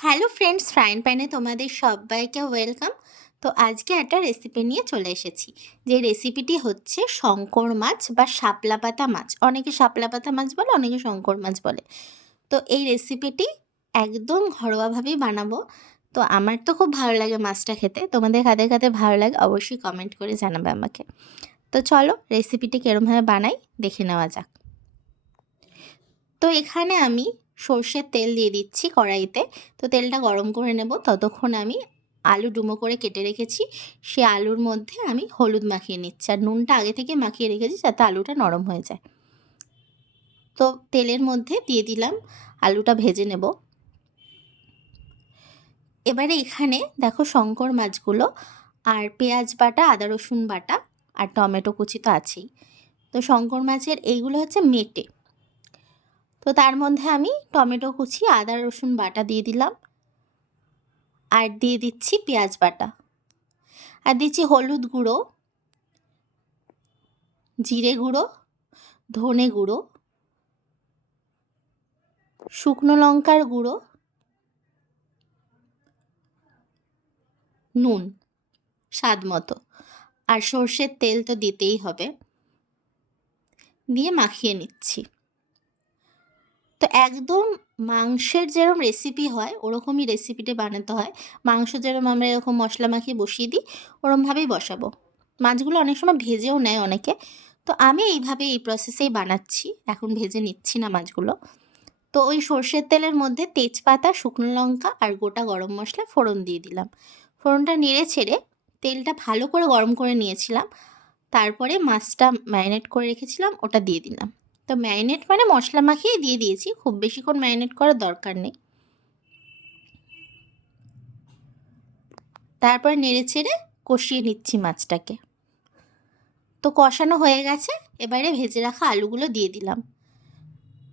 Hello friends, frying প্যানে তোমাদের সবাইকে ওয়েলকাম। তো আজকে একটা রেসিপি নিয়ে চলে এসেছি। যে রেসিপিটি হচ্ছে শঙ্কর মাছ বা শাপলা পাতা মাছ। অনেকে শাপলা পাতা মাছ বলে, অনেকে শঙ্কর মাছ বলে। তো এই রেসিপিটি একদম ঘরোয়াভাবেই বানাবো। তো আমার তো খুব ভালো লাগে মাছটা খেতে। তোমাদের কাদের কাদের ভালো লাগে অবশ্যই কমেন্ট করে জানাবে আমাকে। তো চলো রেসিপিটি কীরমভাবে বানাই দেখে নেওয়া যাক। তো এখানে আমি সর্ষের তেল দিয়ে দিচ্ছি কড়াইতে। তো তেলটা গরম করে নেব। ততক্ষণ আমি আলু ডুমো করে কেটে রেখেছি, সে আলুর মধ্যে আমি হলুদ মাখিয়ে নিচ্ছি। আর নুনটা আগে থেকে মাখিয়ে রেখেছি যাতে আলুটা নরম হয়ে যায়। তো তেলের মধ্যে দিয়ে দিলাম, আলুটা ভেজে নেব। এবারে এখানে দেখো শঙ্কর মাছগুলো আর পেঁয়াজ বাটা, আদা রসুন বাটা আর টমেটো কুচি তো আছেই। তো শঙ্কর মাছের এইগুলো হচ্ছে মেটে। তো তার মধ্যে আমি টমেটো কুচি, আদা রসুন বাটা দিয়ে দিলাম, আর দিয়ে দিচ্ছি পেঁয়াজ বাটা, আর দিচ্ছি হলুদ গুঁড়ো, জিরে গুঁড়ো, ধনে গুঁড়ো, শুকনো লঙ্কার গুঁড়ো, নুন স্বাদ মতো, আর সর্ষের তেল তো দিতেই হবে, দিয়ে মাখিয়ে নিচ্ছি। তো একদম মাংসের যেরকম রেসিপি হয় ওরকমই রেসিপিটা বানাতে হয়। মাংস যেরকম আমরা এরকম মশলা মাখিয়ে বসিয়ে দিই, ওরমভাবেই বসাবো। মাছগুলো অনেক সময় ভেজেও নেয় অনেকে। তো আমি এইভাবে এই প্রসেসেই বানাচ্ছি, এখন ভেজে নিচ্ছি না মাছগুলো। তো ওই সর্ষের তেলের মধ্যে তেজপাতা, শুকনো লঙ্কা আর গোটা গরম মশলা ফোড়ন দিয়ে দিলাম। ফোড়নটা নেড়ে ছেড়ে তেলটা ভালো করে গরম করে নিয়েছিলাম। তারপরে মাছটা ম্যারিনেট করে রেখেছিলাম ওটা দিয়ে দিলাম। তো ম্যারিনেট মানে মশলা মাখিয়ে দিয়ে দিয়েছি, খুব বেশিক্ষণ ম্যারিনেট করার দরকার নেই। তারপর নেড়ে ছেড়ে কষিয়ে নিচ্ছি মাছটাকে। তো কষানো হয়ে গেছে, এবারে ভেজে রাখা আলুগুলো দিয়ে দিলাম।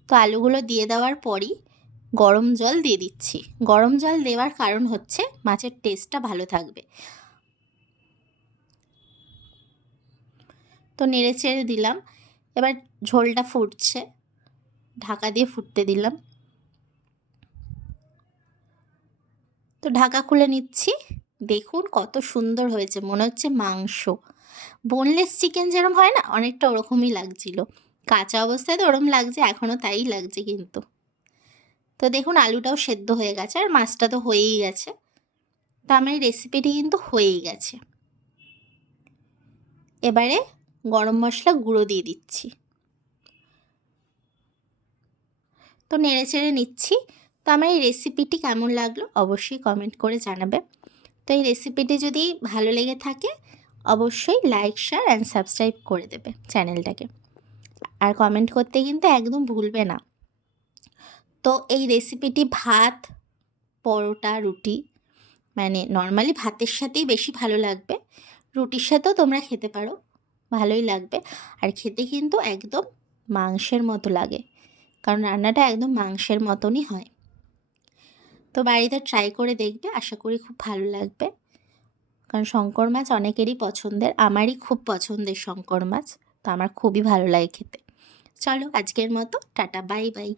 তো আলুগুলো দিয়ে দেওয়ার পরই গরম জল দিয়ে দিচ্ছি। গরম জল দেওয়ার কারণ হচ্ছে মাছের টেস্টটা ভালো থাকবে। তো নেড়ে চেড়ে দিলাম। এবার ঝোলটা ফুটছে, ঢাকা দিয়ে ফুটতে দিলাম। তো ঢাকা খুলে নিচ্ছি। দেখুন কত সুন্দর হয়েছে, মনে হচ্ছে মাংস। বোনলেস চিকেন যেরকম হয় না, অনেকটা ওরকমই লাগছিল। কাঁচা অবস্থায় তো ওরকম লাগছে, এখনও তাই লাগছে কিন্তু। তো দেখুন আলুটাও সেদ্ধ হয়ে গেছে আর মাছটা তো হয়েই গেছে। তো আমার এই রেসিপিটি কিন্তু হয়েই গেছে। এবারে গরম মশলা গুঁড়ো দিয়ে দিচ্ছি। তো নেড়ে চেড়ে নিচ্ছি। তো আমার এই রেসিপিটি কেমন লাগলো অবশ্যই কমেন্ট করে জানাবে। তো এই রেসিপিটি যদি ভালো লেগে থাকে অবশ্যই লাইক, শেয়ার অ্যান্ড সাবস্ক্রাইব করে দেবে চ্যানেলটাকে। আর কমেন্ট করতে কিন্তু একদম ভুলবে না। তো এই রেসিপিটি ভাত, পরোটা, রুটি, মানে নর্মালি ভাতের সাথেই বেশি ভালো লাগবে। রুটির সাথেও তোমরা খেতে পারো, ভালোই লাগবে। আর খেতে কিন্তু একদম মাংসের মতো লাগে, কারণ রান্নাটা একদম মাংসের মতনই হয়। তো বাড়িতে ট্রাই করে দেখবে, আশা করি খুব ভালো লাগবে। কারণ শঙ্কর মাছ অনেকেরই পছন্দের, আমারই খুব পছন্দের শঙ্কর মাছ। তো আমার খুবই ভালো লাগে খেতে। চলো আজকের মতো টাটা, বাই বাই।